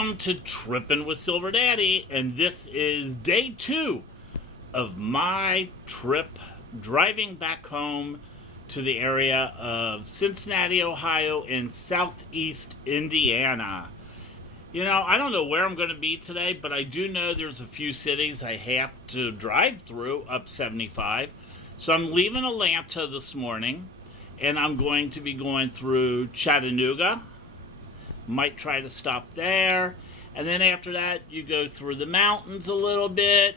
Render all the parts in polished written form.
Welcome to Trippin with Silver Daddy, and this is day 2 of my trip driving back home to the area of Cincinnati, Ohio, and southeast Indiana. You know, I don't know where I'm going to be today, but I do know there's a few cities I have to drive through up 75. So I'm leaving Atlanta this morning, and I'm going to be going through Chattanooga. Might try to stop there, and then after that you go through the mountains a little bit,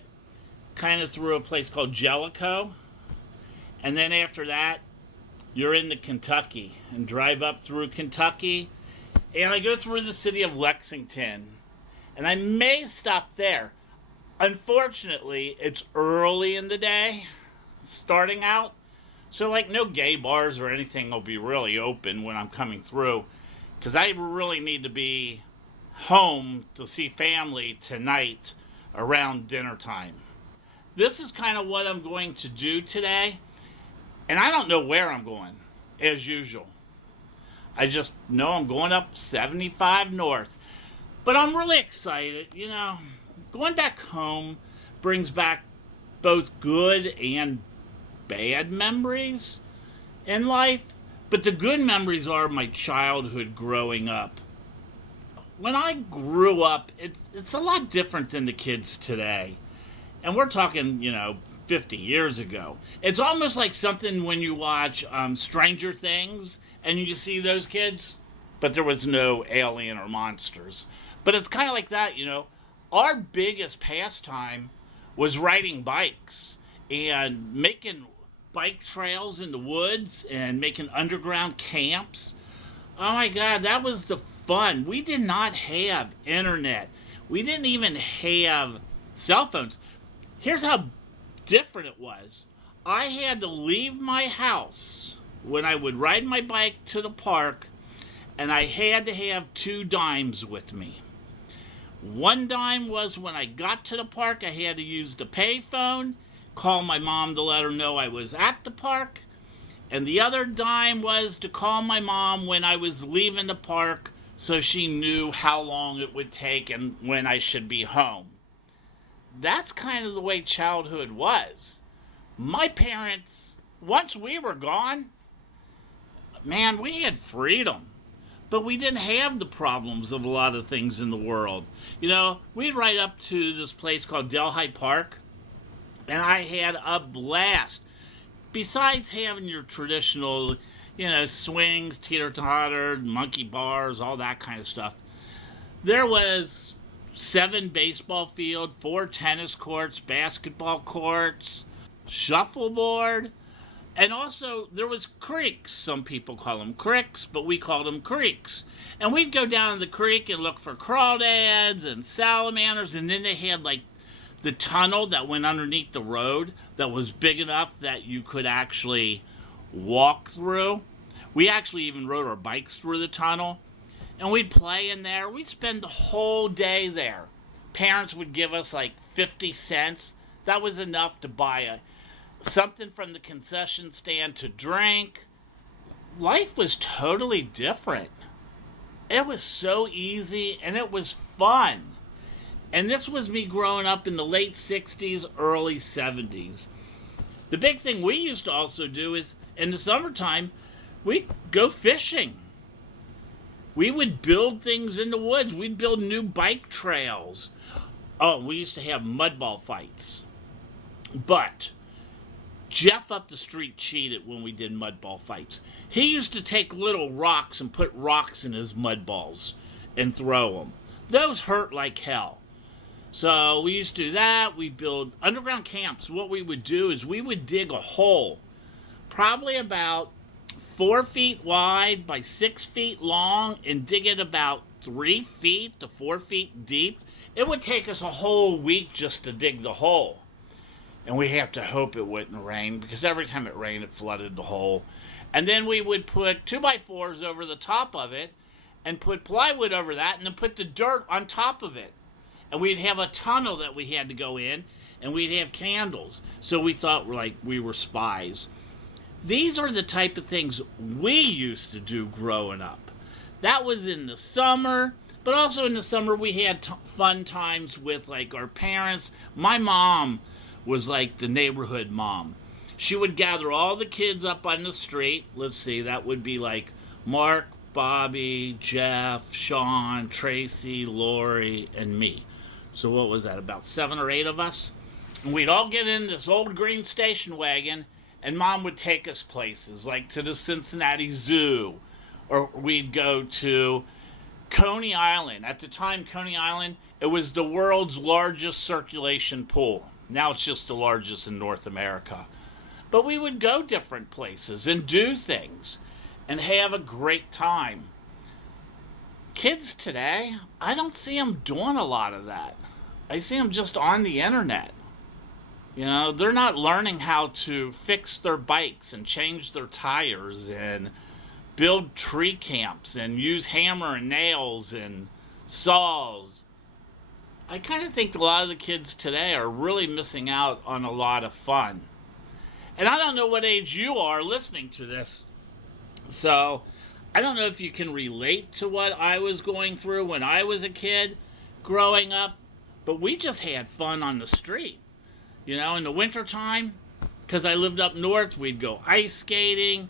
kind of through a place called Jellicoe, and then after that you're into Kentucky and drive up through Kentucky, and I go through the city of Lexington, and I may stop there. Unfortunately, it's early in the day starting out, so like no gay bars or anything will be really open when I'm coming through, because I really need to be home to see family tonight around dinner time. This is kind of what I'm going to do today, and I don't know where I'm going, as usual. I just know I'm going up 75 north, but I'm really excited. You know, going back home brings back both good and bad memories in life. But the good memories are my childhood growing up. When I grew up, it's a lot different than the kids today. And we're talking, 50 years ago. It's almost like something when you watch Stranger Things and you see those kids, but there was no alien or monsters. But it's kind of like that, Our biggest pastime was riding bikes and making bike trails in the woods and making underground camps. Oh my God, that was the fun. We did not have internet. We didn't even have cell phones. Here's how different it was. I had to leave my house when I would ride my bike to the park, and I had to have 2 dimes with me. 1 dime was when I got to the park, I had to use the payphone, call my mom to let her know I was at the park, and the other dime was to call my mom when I was leaving the park so she knew how long it would take and when I should be home. That's kind of the way childhood was. My parents, once we were gone, man, we had freedom, but we didn't have the problems of a lot of things in the world. We'd ride up to this place called Delhi Park, and I had a blast. Besides having your traditional, swings, teeter-totter, monkey bars, all that kind of stuff, there was 7 baseball fields, 4 tennis courts, basketball courts, shuffleboard, and also there was creeks. Some people call them cricks, but we called them creeks. And we'd go down the creek and look for crawdads and salamanders, and then they had the tunnel that went underneath the road that was big enough that you could actually walk through. We actually even rode our bikes through the tunnel, and we'd play in there. We'd spend the whole day there. Parents would give us 50 cents. That was enough to buy something from the concession stand to drink. Life was totally different. It was so easy, and it was fun. And this was me growing up in the late 60s, early 70s. The big thing we used to also do is, in the summertime, we'd go fishing. We would build things in the woods. We'd build new bike trails. Oh, we used to have mud ball fights. But Jeff up the street cheated when we did mud ball fights. He used to take little rocks and put rocks in his mud balls and throw them. Those hurt like hell. So we used to do that. We build underground camps. What we would do is we would dig a hole, probably about 4 feet wide by 6 feet long, and dig it about 3 feet to 4 feet deep. It would take us a whole week just to dig the hole. And we have to hope it wouldn't rain, because every time it rained, it flooded the hole. And then we would put 2x4s over the top of it and put plywood over that, and then put the dirt on top of it. And we'd have a tunnel that we had to go in, and we'd have candles. So we thought we were spies. These are the type of things we used to do growing up. That was in the summer. But also in the summer, we had fun times with like our parents. My mom was like the neighborhood mom. She would gather all the kids up on the street. Let's see, that would be like Mark, Bobby, Jeff, Sean, Tracy, Lori, and me. So what was that, about 7 or 8 of us? And we'd all get in this old green station wagon, and Mom would take us places, like to the Cincinnati Zoo, or we'd go to Coney Island. At the time, Coney Island, it was the world's largest circulation pool. Now it's just the largest in North America. But we would go different places and do things and have a great time. Kids today, I don't see them doing a lot of that. I see them just on the internet. You know, they're not learning how to fix their bikes and change their tires and build tree camps and use hammer and nails and saws. I kind of think a lot of the kids today are really missing out on a lot of fun. And I don't know what age you are listening to this, so I don't know if you can relate to what I was going through when I was a kid growing up, but we just had fun on the street. You know, in the wintertime, because I lived up north, we'd go ice skating,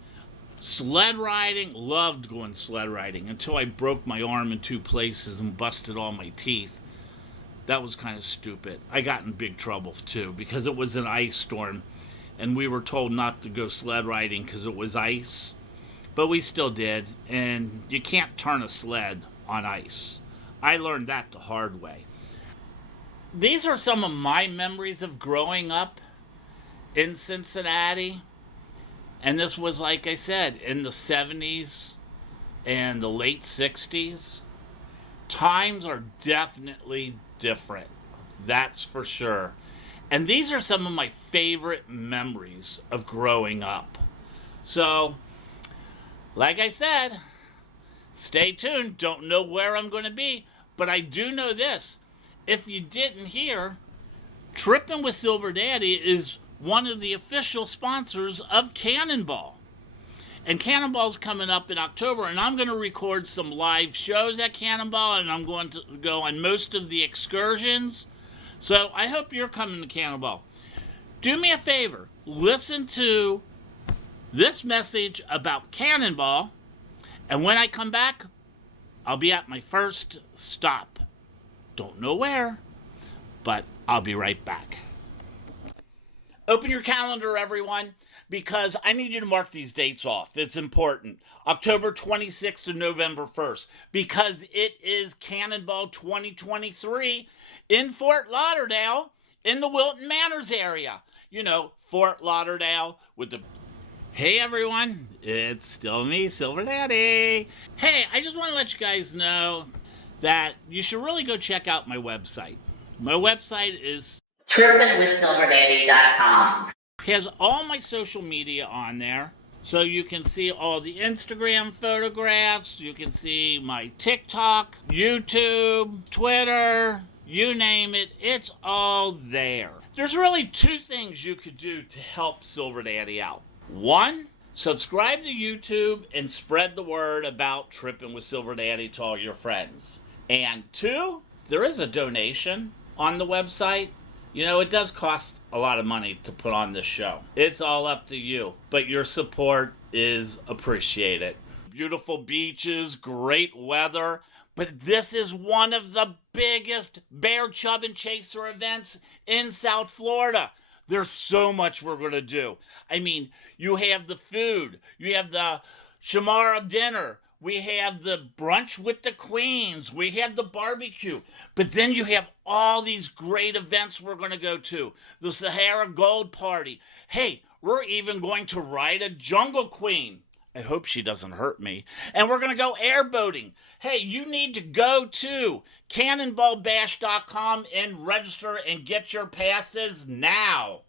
sled riding. Loved going sled riding until I broke my arm in 2 places and busted all my teeth. That was kind of stupid. I got in big trouble too because it was an ice storm and we were told not to go sled riding because it was ice. But we still did, and you can't turn a sled on ice. I learned that the hard way. These are some of my memories of growing up in Cincinnati. And this was, like I said, in the 70s and the late 60s. Times are definitely different. That's for sure. And these are some of my favorite memories of growing up. So, like I said, stay tuned. Don't know where I'm going to be, but I do know this. If you didn't hear, Trippin' with Silver Daddy is one of the official sponsors of Cannonball. And Cannonball's coming up in October, and I'm going to record some live shows at Cannonball, and I'm going to go on most of the excursions. So I hope you're coming to Cannonball. Do me a favor, listen to this message about Cannonball, and when I come back, I'll be at my first stop. Don't know where, but I'll be right back. Open your calendar, everyone, because I need you to mark these dates off. It's important. October 26th to November 1st, because it is Cannonball 2023 in Fort Lauderdale in the Wilton Manors area. You know, Fort Lauderdale with the... Hey everyone, it's still me, Silver Daddy. Hey, I just want to let you guys know that you should really go check out my website. My website is trippinwithsilverdaddy.com. Has all my social media on there, so you can see all the Instagram photographs, you can see my TikTok, YouTube, Twitter, you name it, it's all there. There's really 2 things you could do to help Silver Daddy out. 1, subscribe to YouTube and spread the word about Trippin' with Silver Daddy to all your friends. And 2, there is a donation on the website. You know, it does cost a lot of money to put on this show. It's all up to you, but your support is appreciated. Beautiful beaches, great weather, but this is one of the biggest bear chub and chaser events in South Florida. There's so much we're going to do. I mean, you have the food, you have the Shamara dinner, we have the brunch with the queens, we have the barbecue, but then you have all these great events we're going to go to. The Sahara Gold Party. Hey, we're even going to ride a jungle queen. I hope she doesn't hurt me. And we're going to go airboating. Hey, you need to go to cannonballbash.com and register and get your passes now.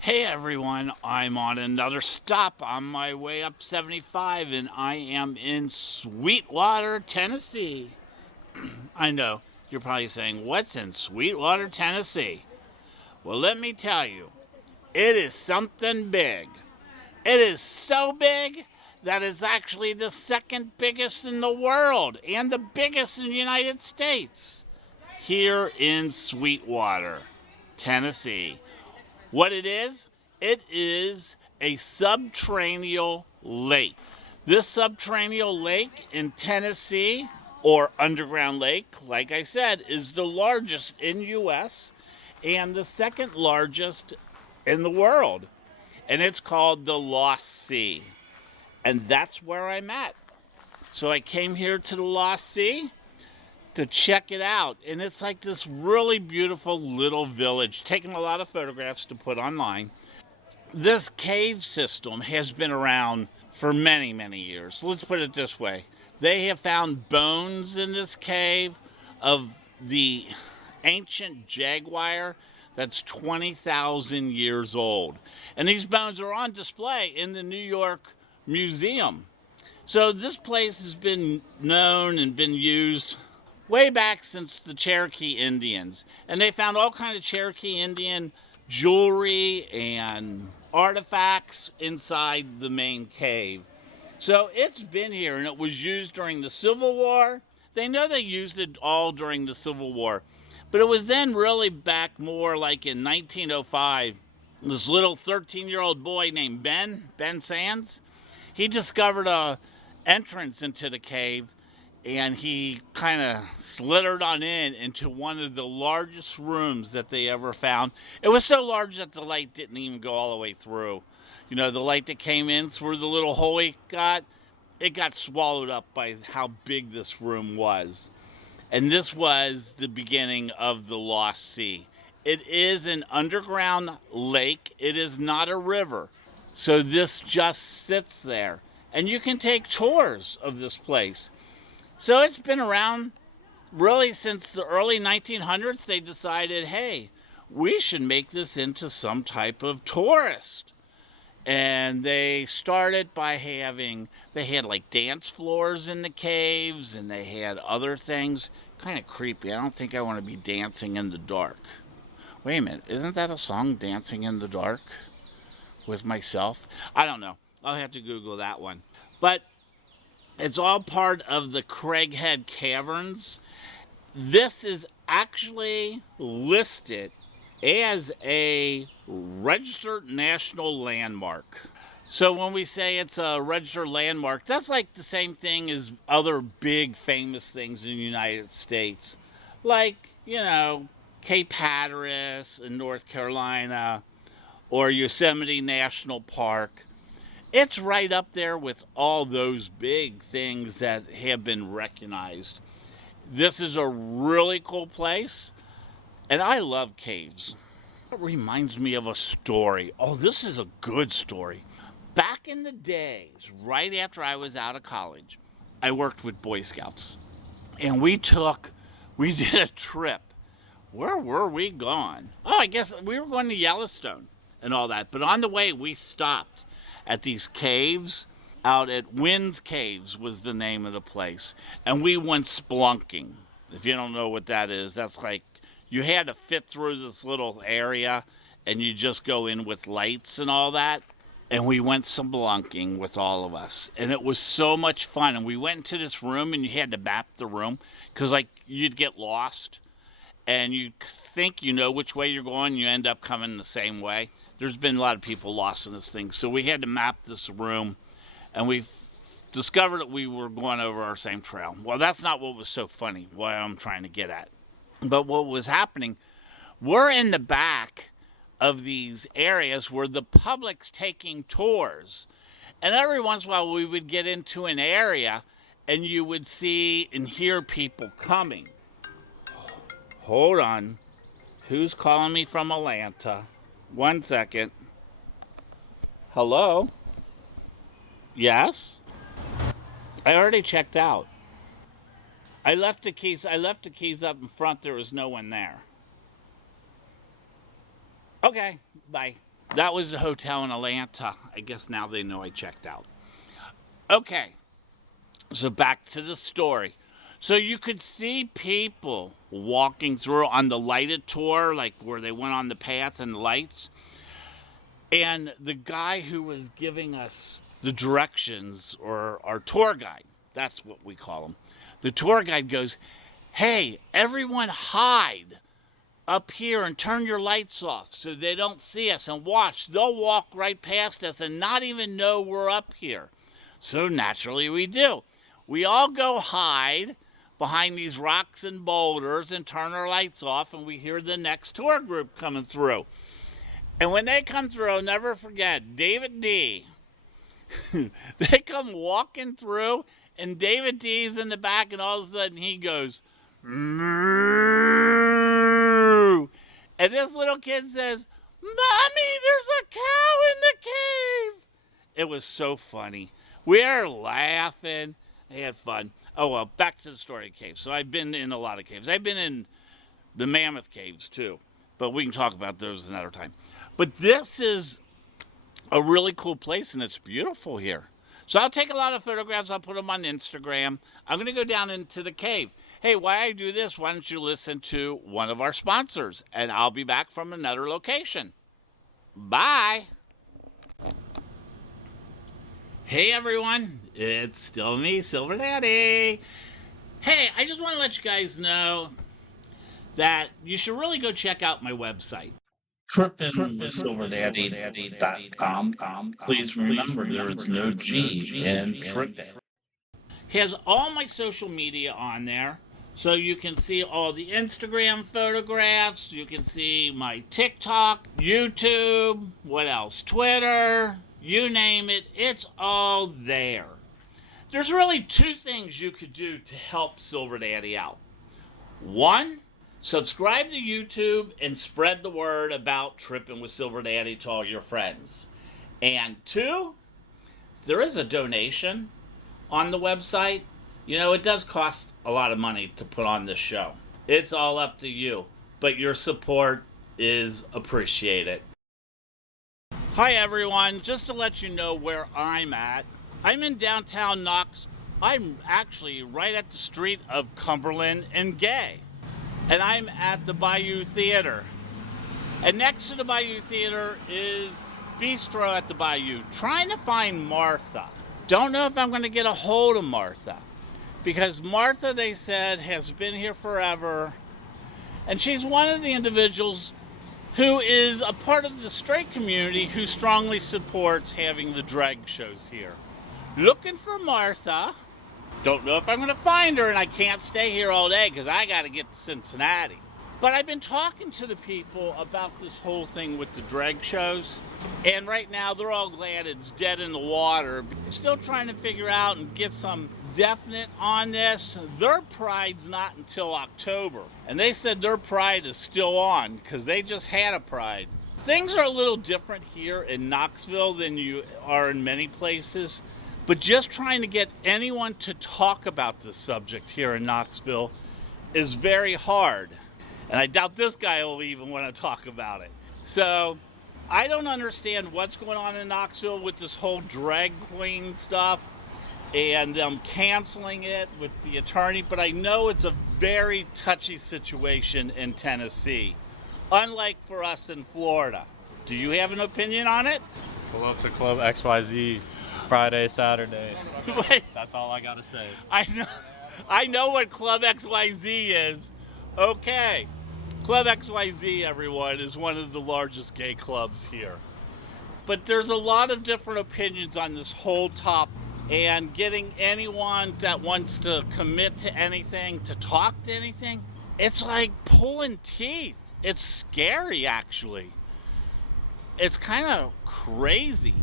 Hey everyone, I'm on another stop on my way up 75 and I am in Sweetwater, Tennessee. I know, you're probably saying, what's in Sweetwater, Tennessee? Well, let me tell you, it is something big. It is so big that is actually the second biggest in the world and the biggest in the United States, here in Sweetwater, Tennessee. What it is a subterranean lake. This subterranean lake in Tennessee, or underground lake, like I said, is the largest in U.S. and the second largest in the world. And it's called the Lost Sea. And that's where I'm at. So I came here to the Lost Sea to check it out. And it's like this really beautiful little village, taking a lot of photographs to put online. This cave system has been around for many, many years. Let's put it this way. They have found bones in this cave of the ancient jaguar that's 20,000 years old. And these bones are on display in the New York Museum. So this place has been known and been used way back since the Cherokee Indians. And they found all kinds of Cherokee Indian jewelry and artifacts inside the main cave. So it's been here, and it was used during the Civil War. They know they used it all during the Civil War. But it was then really back more like in 1905. This little 13-year-old boy named Ben Sands, he discovered a entrance into the cave, and he kind of slithered on into one of the largest rooms that they ever found. It was so large that the light didn't even go all the way through. You know, the light that came in through the little hole it got swallowed up by how big this room was. And this was the beginning of the Lost Sea. It is an underground lake. It is not a river. So this just sits there. And you can take tours of this place. So it's been around really since the early 1900s. They decided, hey, we should make this into some type of tourist. And they started by they had like dance floors in the caves, and they had other things. Kind of creepy. I don't think I want to be dancing in the dark. Wait a minute, isn't that a song, Dancing in the Dark, with myself? I don't know. I'll have to Google that one. But it's all part of the Craighead Caverns. This is actually listed as a registered national landmark. So when we say it's a registered landmark, that's like the same thing as other big famous things in the United States. Like, you know, Cape Hatteras in North Carolina, or Yosemite National Park. It's right up there with all those big things that have been recognized. This is a really cool place, and I love caves. It reminds me of a story. Oh, this is a good story. Back in the days, right after I was out of college, I worked with Boy Scouts. And we did a trip. Where were we going? Oh, I guess we were going to Yellowstone and all that. But on the way, we stopped at these caves. Out at Wynn's Caves was the name of the place. And we went spelunking. If you don't know what that is, that's like you had to fit through this little area and you just go in with lights and all that. And we went spelunking with all of us. And it was so much fun. And we went into this room, and you had to map the room. Because, like, you'd get lost. And you think you know which way you're going. You end up coming the same way. There's been a lot of people lost in this thing. So we had to map this room. And we discovered that we were going over our same trail. Well, that's not what was so funny. What I'm trying to get at. But what was happening, we're in the back of these areas where the public's taking tours. And every once in a while we would get into an area and you would see and hear people coming. Hold on. Who's calling me from Atlanta? 1 second. Hello? Yes? I already checked out. I left the keys up in front. There was no one there. Okay, bye. That was the hotel in Atlanta. I guess now they know I checked out. Okay, so back to the story. So you could see people walking through on the lighted tour, like where they went on the path and the lights. And the guy who was giving us the directions, or our tour guide, that's what we call him. The tour guide goes, "Hey, everyone hide up here and turn your lights off so they don't see us, and watch, they'll walk right past us and not even know we're up here." So naturally we do. We all go hide behind these rocks and boulders and turn our lights off, and we hear the next tour group coming through. And when they come through, I'll never forget, David D. They come walking through, and David D's in the back, and all of a sudden he goes, "Moo." And this little kid says, "Mommy, there's a cow in the cave." It was so funny. We are laughing. They had fun. Oh, well, back to the story of caves. So I've been in a lot of caves. I've been in the Mammoth Caves, too. But we can talk about those another time. But this is a really cool place, and it's beautiful here. So I'll take a lot of photographs. I'll put them on Instagram. I'm going to go down into the cave. Hey, why I do this, why don't you listen to one of our sponsors? And I'll be back from another location. Bye. Hey everyone, it's still me, Silver Daddy. Hey, I just want to let you guys know that you should really go check out my website. Trippin with silverdaddy.com. Please remember there is no G in Trippin. It has all my social media on there. So you can see all the Instagram photographs, you can see my TikTok, YouTube, what else, Twitter, you name it, it's all there. There's really two things you could do to help Silver Daddy out. One, subscribe to YouTube and spread the word about Trippin with Silver Daddy to all your friends. And two, there is a donation on the website. You know, it does cost a lot of money to put on this show. It's all up to you, but your support is appreciated. Hi everyone, just to let you know where I'm at. I'm in downtown Knoxville. I'm actually right at the street of Cumberland and Gay. And I'm at the Bayou Theater. And next to the Bayou Theater is Bistro at the Bayou, trying to find Martha. Don't know if I'm going to get a hold of Martha. Because Martha, they said, has been here forever. And she's one of the individuals who is a part of the straight community who strongly supports having the drag shows here. Looking for Martha. Don't know if I'm going to find her, and I can't stay here all day because I got to get to Cincinnati. But I've been talking to the people about this whole thing with the drag shows. And right now, they're all glad it's dead in the water. Still trying to figure out and get some definite on this. Their pride's not until October. And they said their pride is still on because they just had a pride. Things are a little different here in Knoxville than you are in many places. But just trying to get anyone to talk about this subject here in Knoxville is very hard. And I doubt this guy will even want to talk about it. So I don't understand what's going on in Knoxville with this whole drag queen stuff and them canceling it with the attorney. But I know it's a very touchy situation in Tennessee, unlike for us in Florida. Do you have an opinion on it? Pull up to Club XYZ Friday, Saturday. Wait. That's all I gotta say. I know what Club XYZ is. Okay. Club XYZ, everyone, is one of the largest gay clubs here. But there's a lot of different opinions on this whole topic. And getting anyone that wants to commit to anything, to talk to anything, it's like pulling teeth. It's scary, actually. It's kind of crazy.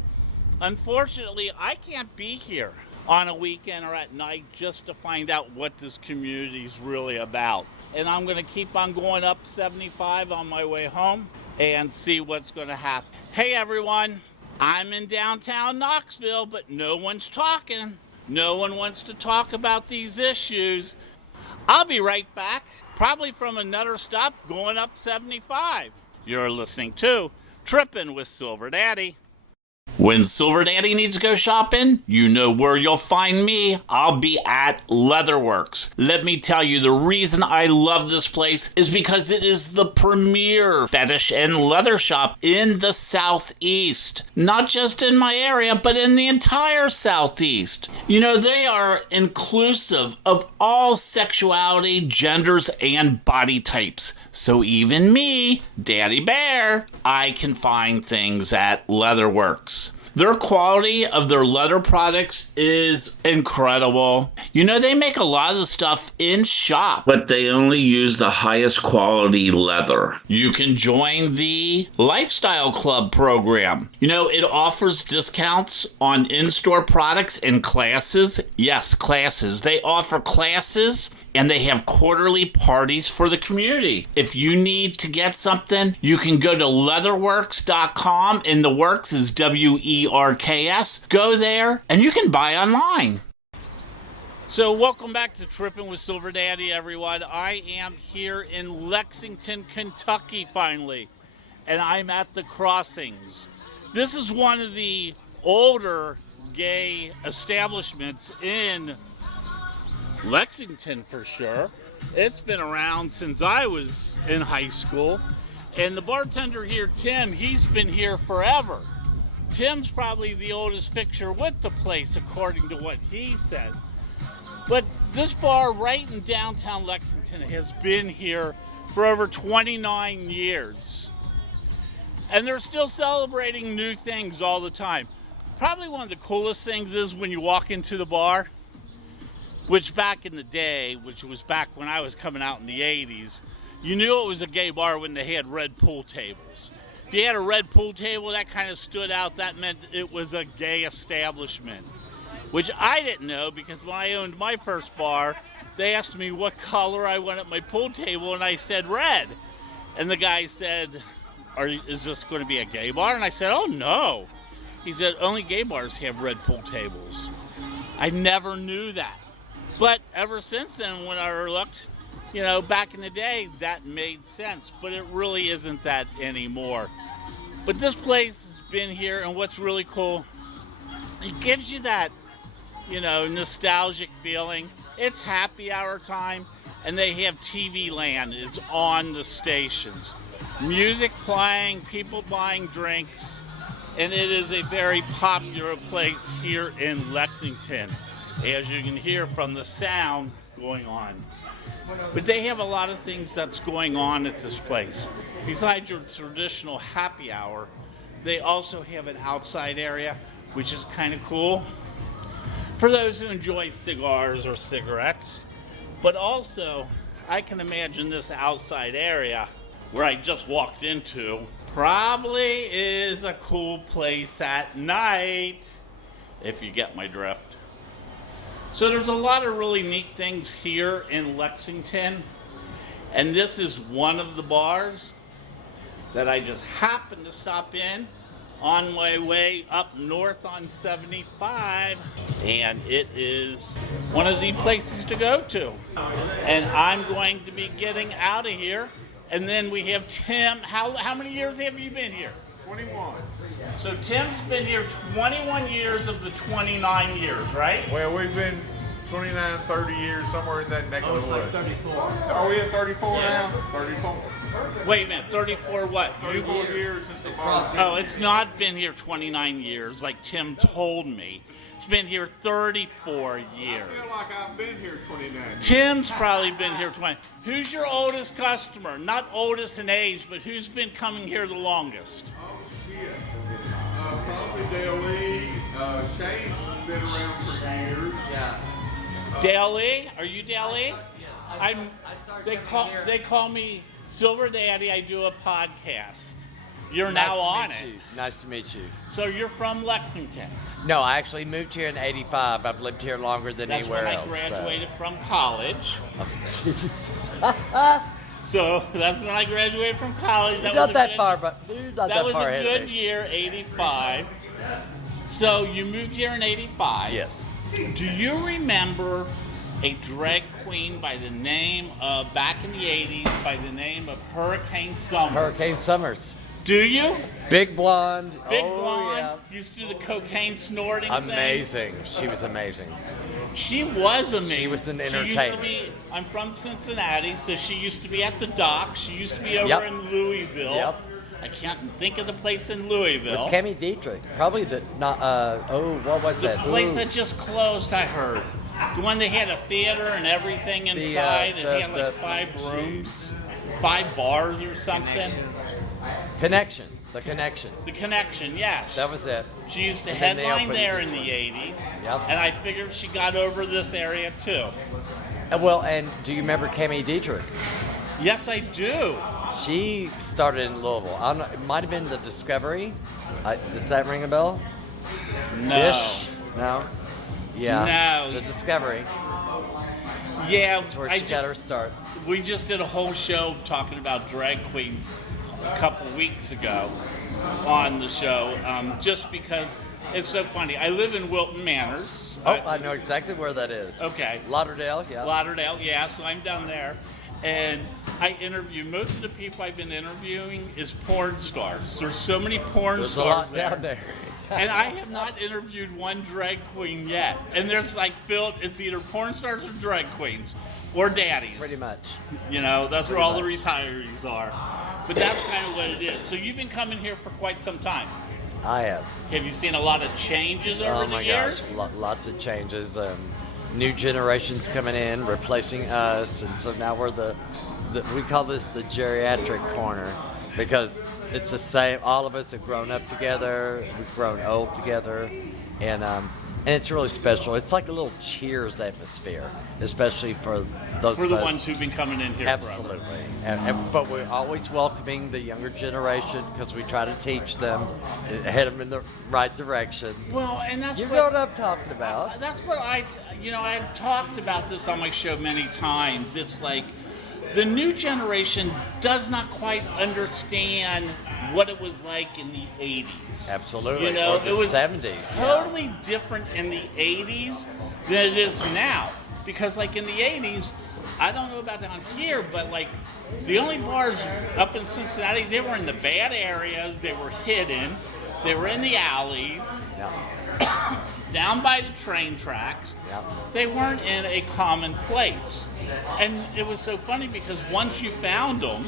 Unfortunately, I can't be here on a weekend or at night just to find out what this community is really about. And I'm going to keep on going up 75 on my way home and see what's going to happen. Hey, everyone. I'm in downtown Knoxville, but no one's talking. No one wants to talk about these issues. I'll be right back, probably from another stop going up 75. You're listening to Trippin' with Silver Daddy. When Silver Daddy needs to go shopping, you know where you'll find me. I'll be at Leatherworks. Let me tell you, the reason I love this place is because it is the premier fetish and leather shop in the Southeast. Not just in my area, but in the entire Southeast. You know, they are inclusive of all sexuality, genders, and body types. So even me, Daddy Bear, I can find things at Leatherworks. Their quality of their leather products is incredible. You know, they make a lot of the stuff in shop, but they only use the highest quality leather. You can join the Lifestyle Club program. You know, it offers discounts on in-store products and classes. Yes, classes. They offer classes and they have quarterly parties for the community. If you need to get something, you can go to leatherworks.com, and the works is WERKS. Go there, and you can buy online. So welcome back to Trippin' with Silver Daddy, everyone. I am here in Lexington, Kentucky, finally, and I'm at the Crossings. This is one of the older gay establishments in Lexington, for sure. It's been around since I was in high school. And the bartender here, Tim, he's been here forever. Tim's probably the oldest fixture with the place, according to what he said. But this bar right in downtown Lexington has been here for over 29 years. And they're still celebrating new things all the time. Probably one of the coolest things is when you walk into the bar, which back in the day, which was back when I was coming out in the 80s, you knew it was a gay bar when they had red pool tables. If you had a red pool table, that kind of stood out. That meant it was a gay establishment, which I didn't know, because when I owned my first bar, they asked me what color I wanted my pool table, and I said red. And the guy said, is this going to be a gay bar? And I said, oh no. He said, only gay bars have red pool tables. I never knew that. But ever since then, when I looked, you know, back in the day, that made sense. But it really isn't that anymore. But this place has been here, and what's really cool, it gives you that, you know, nostalgic feeling. It's happy hour time, and they have TV Land. It's on the stations. Music playing, people buying drinks, and it is a very popular place here in Lexington, as you can hear from the sound going on. But they have a lot of things that's going on at this place. Besides your traditional happy hour, they also have an outside area, which is kind of cool for those who enjoy cigars or cigarettes. But also, I can imagine this outside area where I just walked into probably is a cool place at night, if you get my drift. So there's a lot of really neat things here in Lexington, and this is one of the bars that I just happened to stop in on my way up north on 75, and it is one of the places to go to. And I'm going to be getting out of here, and then we have Tim. How many years have you been here? 21. So Tim's been here 21 years of the 29 years, right? Well, we've been 29, 30 years, somewhere in that neck of the woods. 34. So are we at 34 Yes. now? 34. Wait a minute, 34 what? 34 years since the bar. Oh, it's not been here 29 years like Tim told me. It's been here 34 years. I feel like I've been here 29. Tim's probably been here 20. Who's your oldest customer? Not oldest in age, but who's been coming here the longest? Oh, shit. Probably Dale Lee. Shane's been around for years. Yeah. Dale Lee? Are you Dale Lee? Yes. I started coming here. They call me Silver Daddy. I do a podcast. You're now on it. Nice to meet you. So you're from Lexington. No, I actually moved here in '85. I've lived here longer than That's anywhere when I else. graduated from college. So. So that's when I graduated from college. That Not was that good, far, but dude, not that that was far a ahead of good me. year, 85. So you moved here in 85. Yes. Do you remember a drag queen by the name of, back in the 80s, by the name of Hurricane Summers? Hurricane Summers. Do you? Big blonde. Big oh, blonde. Yeah. Used to do the cocaine snorting thing. Amazing. She was amazing. She was amazing. She was an She used entertainer. to be, I'm from Cincinnati, so she used to be at the dock. She used to be over Yep. in Louisville. Yep. I can't think of the place in Louisville. With Cammie Dietrich. Probably the, not, what was The that? place Ooh. that just closed, I heard. The one that had a theater and everything inside. It had like 5 rooms, 5 bars or something. Connection. The Connection. The Connection, yes. That was it. She used to And then they headline opened there this in the one. 80s. Yep. And I figured she got over this area too. Well, and do you remember Cammie Dietrich? Yes, I do. She started in Louisville. I don't know, it might have been the Discovery. Does that ring a bell? No. Dish? No? Yeah. No. The Discovery. Yeah, That's where she got her start. we just did a whole show talking about drag queens a couple weeks ago on the show, just because it's so funny. I live in Wilton Manors. Oh, I know exactly where that is. Okay. Lauderdale, yeah. Lauderdale, yeah, so I'm down there. And I interview, most of the people I've been interviewing is porn stars. There's so many porn There's a stars lot there. down there. And I have not interviewed one drag queen yet. And there's like filled, it's either porn stars or drag queens or daddies. Pretty much. You know, that's where Pretty all the much. retirees are. But that's kind of what it is. So you've been coming here for quite some time. I have. Have you seen a lot of changes over Oh the my years? gosh, lots of changes. New generations coming in, replacing us, and so now we're the we call this the geriatric corner because it's the same. All of us have grown up together. We've grown old together, and it's really special. It's like a little Cheers atmosphere, especially for those For of the us. ones who've been coming in here Absolutely. forever. But we're always welcoming the younger generation because we try to teach them, head them in the right direction. Well, and that's You what, know what I'm talking about. That's what I've talked about this on my show many times. It's like the new generation does not quite understand what it was like in the 80s. Absolutely. You know, Or the it was 70s. totally different in the 80s than it is now. Because like in the 80s, I don't know about down here, but like the only bars up in Cincinnati, they were in the bad areas, they were hidden, they were in the alleys, Yeah. down by the train tracks. Yeah. They weren't in a common place. And it was so funny because once you found them,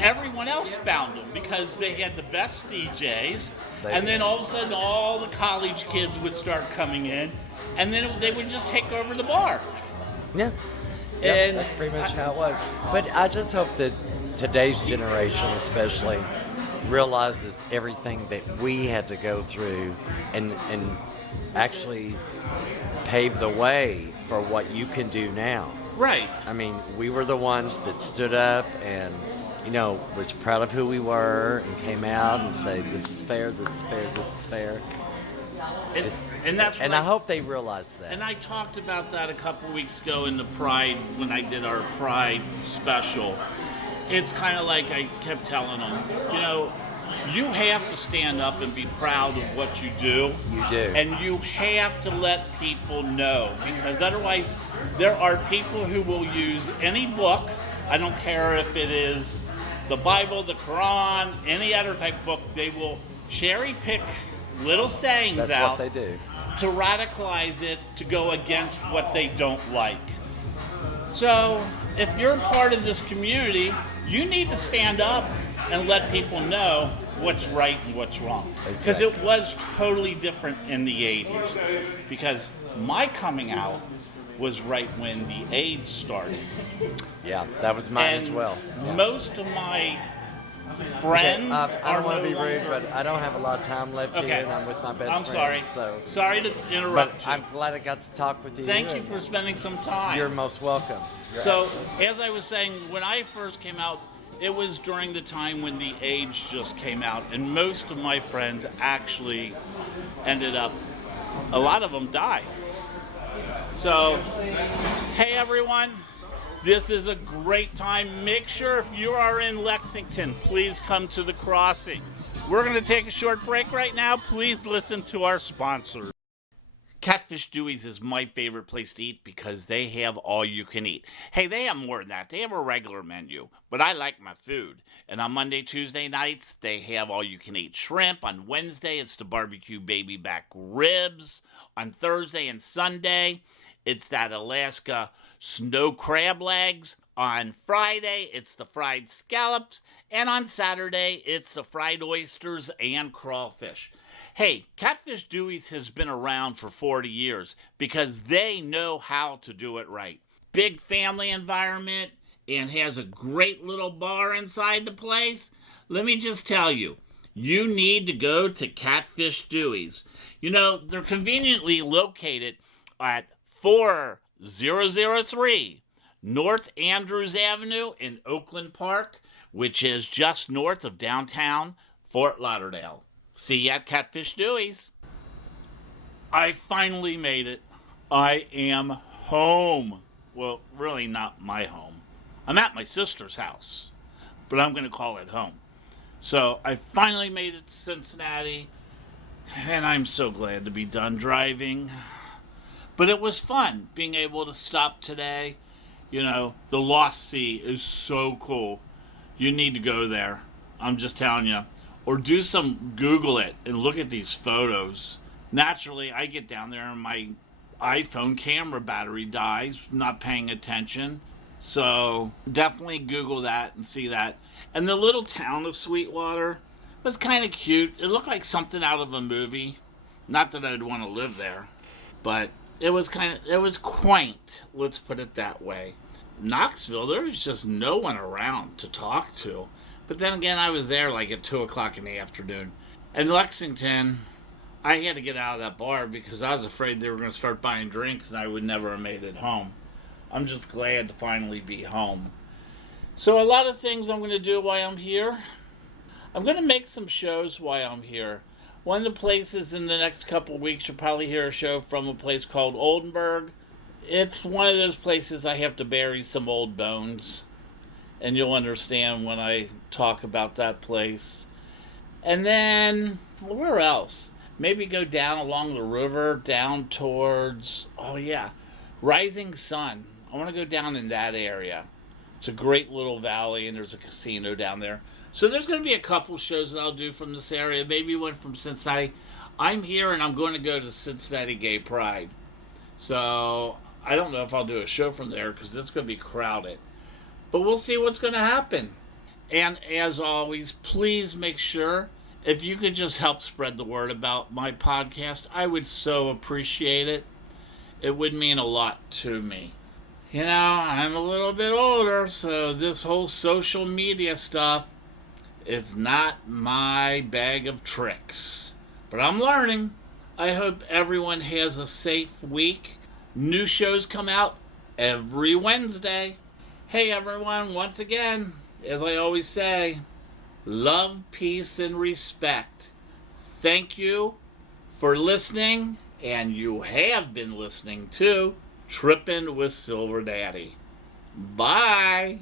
everyone else found them because they had the best DJs. And then all of a sudden, all the college kids would start coming in, and then they would just take over the bar. Yeah. And that's pretty much how it was. But I just hope that today's generation especially realizes everything that we had to go through and actually pave the way for what you can do now. Right. I mean, we were the ones that stood up and, was proud of who we were and came out and said, this is fair, this is fair, this is fair. And that's And what I hope they realize that. And I talked about that a couple weeks ago in the Pride, when I did our Pride special. It's kind of like I kept telling them, you have to stand up and be proud of what you do. You do. And you have to let people know, because otherwise there are people who will use any book. I don't care if it is the Bible, the Quran, any other type of book. They will cherry pick little sayings That's out what they do. to radicalize it to go against what they don't like. So if you're a part of this community, you need to stand up and let people know what's right and what's wrong. Because it was totally different in the 80s. Because my coming out was right when the AIDS started. Yeah, that was mine And as well. Yeah. most of my friends I are don't want to no be rude, longer- but I don't have a lot of time left Okay. here, and I'm with my best I'm friend. sorry. So, Sorry to but interrupt you. I'm glad I got to talk with you. Thank you and for spending some time. You're most welcome. So, as I was saying, when I first came out, it was during the time when the AIDS just came out, and most of my friends actually ended up, a lot of them died. So, hey everyone, this is a great time. Make sure if you are in Lexington, please come to the crossings. We're going to take a short break right now. Please listen to our sponsors. Catfish Dewey's is my favorite place to eat because they have all you can eat. Hey, they have more than that. They have a regular menu, but I like my food. And on Monday, Tuesday nights, they have all you can eat shrimp. On Wednesday, it's the barbecue baby back ribs. On Thursday and Sunday, it's that Alaska snow crab legs. On Friday, it's the fried scallops. And on Saturday, it's the fried oysters and crawfish. Hey, Catfish Dewey's has been around for 40 years because they know how to do it right. Big family environment and has a great little bar inside the place. Let me just tell you, you need to go to Catfish Dewey's. You know, they're conveniently located at 4003 North Andrews Avenue in Oakland Park, which is just north of downtown Fort Lauderdale. See you at Catfish Dewey's. I finally made it. I am home. Well, really not my home. I'm at my sister's house, but I'm going to call it home. So I finally made it to Cincinnati, and I'm so glad to be done driving. But it was fun being able to stop today. You know, the Lost Sea is so cool. You need to go there. I'm just telling you. Or Google it and look at these photos. Naturally, I get down there and my iPhone camera battery dies, not paying attention. So definitely Google that and see that. And the little town of Sweetwater was kind of cute. It looked like something out of a movie. Not that I'd want to live there, but it was quaint. Let's put it that way. Knoxville, there was just no one around to talk to. But then again, I was there like at 2 o'clock in the afternoon. And Lexington, I had to get out of that bar because I was afraid they were going to start buying drinks and I would never have made it home. I'm just glad to finally be home. So a lot of things I'm going to do while I'm here. I'm going to make some shows while I'm here. One of the places in the next couple of weeks, you'll probably hear a show from a place called Oldenburg. It's one of those places I have to bury some old bones. And you'll understand when I talk about that place. And then, where else? Maybe go down along the river, down towards, Rising Sun. I want to go down in that area. It's a great little valley, and there's a casino down there. So there's going to be a couple shows that I'll do from this area. Maybe one from Cincinnati. I'm here, and I'm going to go to Cincinnati Gay Pride. So I don't know if I'll do a show from there because it's going to be crowded. But we'll see what's going to happen. And as always, please make sure, if you could just help spread the word about my podcast, I would so appreciate it. It would mean a lot to me. You know, I'm a little bit older, so this whole social media stuff is not my bag of tricks. But I'm learning. I hope everyone has a safe week. New shows come out every Wednesday. Hey everyone, once again, as I always say, love, peace, and respect. Thank you for listening, and you have been listening to Trippin' with Silver Daddy. Bye!